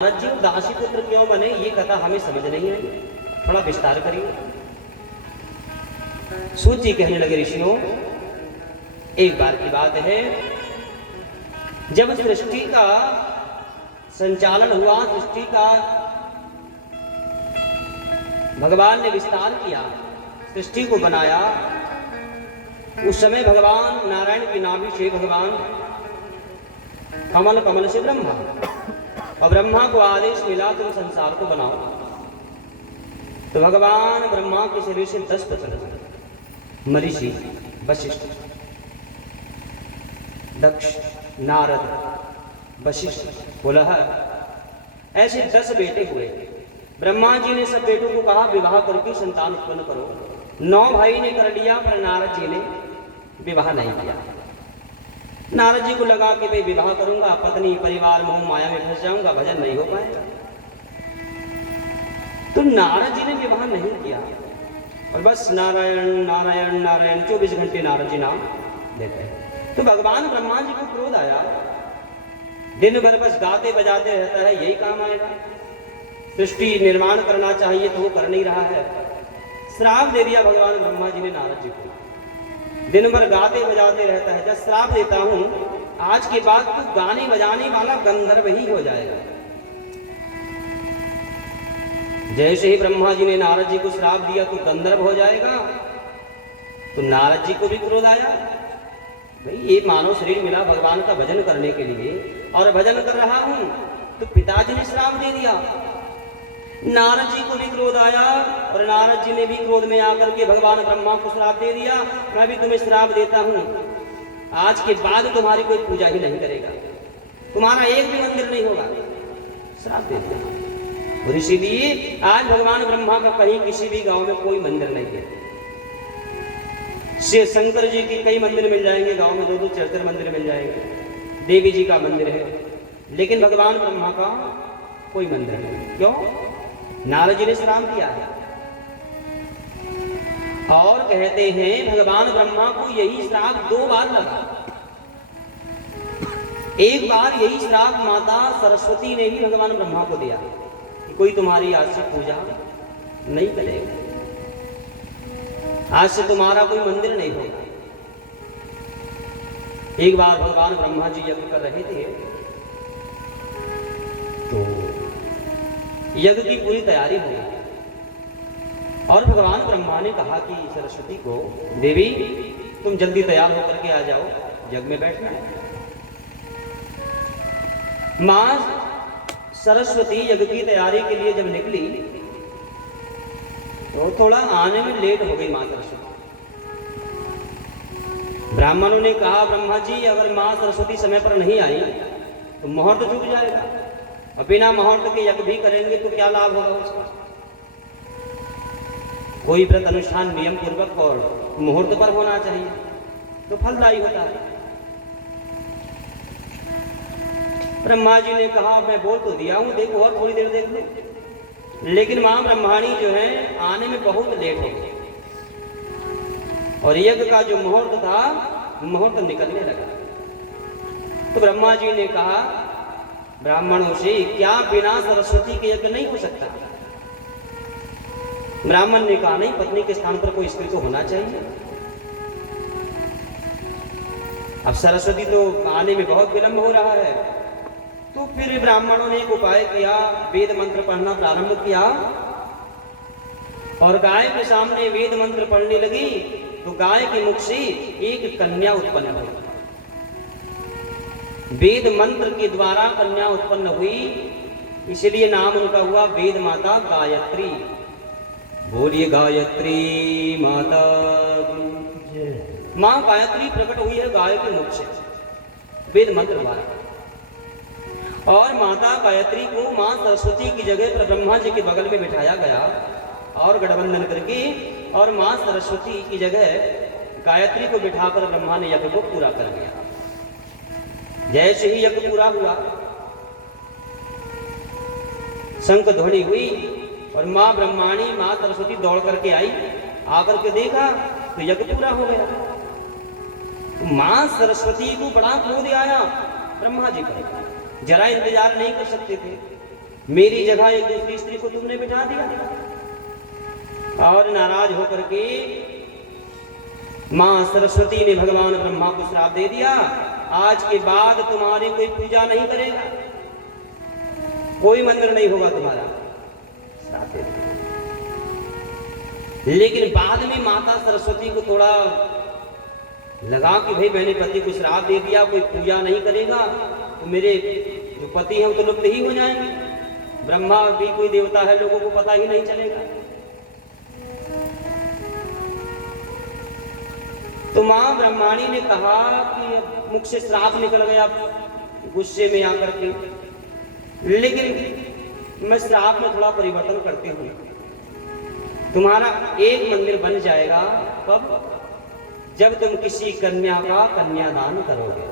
नारद जी दासी पुत्र क्यों बने, ये कथा हमें समझ नहीं आई, थोड़ा विस्तार करिए। सूत जी कहने लगे, ऋषियों एक बार की बात है, जब सृष्टि का संचालन हुआ, सृष्टि का भगवान ने विस्तार किया, सृष्टि को बनाया, उस समय भगवान नारायण की नाभि से भगवान कमल, कमल से ब्रह्मा, और ब्रह्मा को आदेश मिला तुम संसार को बनाओ। तो भगवान ब्रह्मा के शरीर से 10 पुत्र, मरीचि, वशिष्ठ, दक्ष, नारद, वशिष्ठ, पुलह, ऐसे 10 बेटे हुए। ब्रह्मा जी ने सब बेटों को कहा विवाह करके संतान उत्पन्न करो। 9 भाई ने कर लिया, पर नारद जी ने विवाह नहीं किया। नारद जी को लगा कि भाई विवाह करूंगा, पत्नी परिवार मोह माया में फंस जाऊंगा, भजन नहीं हो पाएगा। तो नारद जी ने विवाह नहीं किया और बस नारायण नारायण नारायण 24 घंटे नारद जी नाम लेते हैं। तो भगवान ब्रह्मा जी को क्रोध आया, दिन भर बस गाते बजाते रहता है, यही काम आएगा। सृष्टि निर्माण करना चाहिए तो वो कर नहीं रहा है। श्राप दे दिया भगवान ब्रह्मा जी ने नारद जी को, दिन भर गाते बजाते रहता है। जब श्राप देता हूं, आज के बाद तो गाने बजाने वाला गंधर्व ही हो जाएगा। जैसे ही ब्रह्मा जी ने नारद जी को श्राप दिया तो गंधर्व हो जाएगा। तो नारद जी को भी क्रोध आया, भाई ये मानव शरीर मिला भगवान का भजन करने के लिए और भजन कर रहा हूं, तो पिताजी ने श्राप दे दिया। नारद जी को भी क्रोध आया और नारद जी ने भी क्रोध में आकर के भगवान ब्रह्मा को श्राप दे दिया, मैं भी तुम्हें श्राप देता हूं, आज के बाद तुम्हारी कोई पूजा ही नहीं करेगा, तुम्हारा एक भी मंदिर नहीं होगा। श्राप दे दिया। और इसीलिए आज भगवान ब्रह्मा का कहीं किसी भी गांव में कोई मंदिर नहीं है। शिव शंकर जी के कई मंदिर मिल जाएंगे गांव में, 2-2 4-4 मंदिर मिल जाएंगे, देवी जी का मंदिर है, लेकिन भगवान ब्रह्मा का कोई मंदिर नहीं। क्यों? नारद जी ने श्राप दिया है। और कहते हैं भगवान ब्रह्मा को यही श्राप 2 बार लगा। एक बार यही श्राप माता सरस्वती ने भी भगवान ब्रह्मा को दिया कि कोई तुम्हारी आज से पूजा नहीं करेगा, आज से तुम्हारा कोई मंदिर नहीं होगा। एक बार भगवान ब्रह्मा जी यज्ञ कर रहे थे, तो यज्ञ की पूरी तैयारी हो गई और भगवान ब्रह्मा ने कहा कि सरस्वती को, देवी तुम जल्दी तैयार होकर के आ जाओ, यज्ञ में बैठना है। मां सरस्वती यज्ञ की तैयारी के लिए जब निकली तो थोड़ा आने में लेट हो गई मां सरस्वती। ब्राह्मणों ने कहा ब्रह्मा जी अगर मां सरस्वती समय पर नहीं आई तो मुहूर्त चूक जाएगा, और बिना मुहूर्त के यज्ञ भी करेंगे तो क्या लाभ होगा उसका। कोई व्रत अनुष्ठान नियम पूर्वक और मुहूर्त पर होना चाहिए तो फलदायी होता है। ब्रह्मा जी ने कहा मैं बोल तो दिया हूं, देखो और थोड़ी देर देख लो। लेकिन मां ब्रह्माणी जो है आने में बहुत लेट हो गई और यज्ञ का जो मुहूर्त था, मुहूर्त निकलने लगा। तो ब्रह्मा जी ने कहा ब्राह्मणों से, क्या बिना सरस्वती के यज्ञ नहीं हो सकता? ब्राह्मण ने कहा नहीं, पत्नी के स्थान पर कोई स्त्री तो होना चाहिए। अब सरस्वती तो आने में बहुत विलंब हो रहा है, तो फिर ब्राह्मणों ने एक उपाय किया, वेद मंत्र पढ़ना प्रारंभ किया और गाय के सामने वेद मंत्र पढ़ने लगी तो गाय के मुख से एक कन्या उत्पन्न हुई। वेद मंत्र के द्वारा कन्या उत्पन्न हुई, इसलिए नाम उनका हुआ वेद माता गायत्री। बोलिए गायत्री माता। मां गायत्री प्रकट हुई है गाय के मुख से वेद मंत्र द्वारा, और माता गायत्री को मां सरस्वती की जगह पर ब्रह्मा जी के बगल में बिठाया गया और गठबंधन करके, और मां सरस्वती की जगह गायत्री को बिठाकर ब्रह्मा ने यज्ञ को पूरा कर दिया। जैसे ही यज्ञ पूरा हुआ, शंख ध्वनि हुई और मां ब्रह्माणी मां सरस्वती दौड़ करके आई, आकर के देखा तो यज्ञ पूरा हो गया। तो मां सरस्वती को बड़ा क्रोध आया ब्रह्मा जी पर, जरा इंतजार नहीं कर सकते थे। मेरी जगह एक दूसरी स्त्री को तुमने बिठा दिया। और नाराज होकर के मां सरस्वती ने भगवान ब्रह्मा को श्राप दे दिया, आज के बाद तुम्हारी कोई पूजा नहीं करेगा, कोई मंदिर नहीं होगा तुम्हारा, श्राप दे दिया। लेकिन बाद में माता सरस्वती को थोड़ा लगा कि भाई मैंने पति को श्राप दे दिया, कोई पूजा नहीं करेगा तो मेरे जो पति हैं तो लुप्त ही हो जाएंगे, ब्रह्मा भी कोई देवता है, लोगों को पता ही नहीं चलेगा। तो मां ब्रह्माणी ने कहा कि मुख से श्राप निकल गया गुस्से में आकर के, लेकिन मैं श्राप में थोड़ा परिवर्तन करती हूँ, तुम्हारा एक मंदिर बन जाएगा। कब? जब तुम किसी कन्या का कन्यादान करोगे।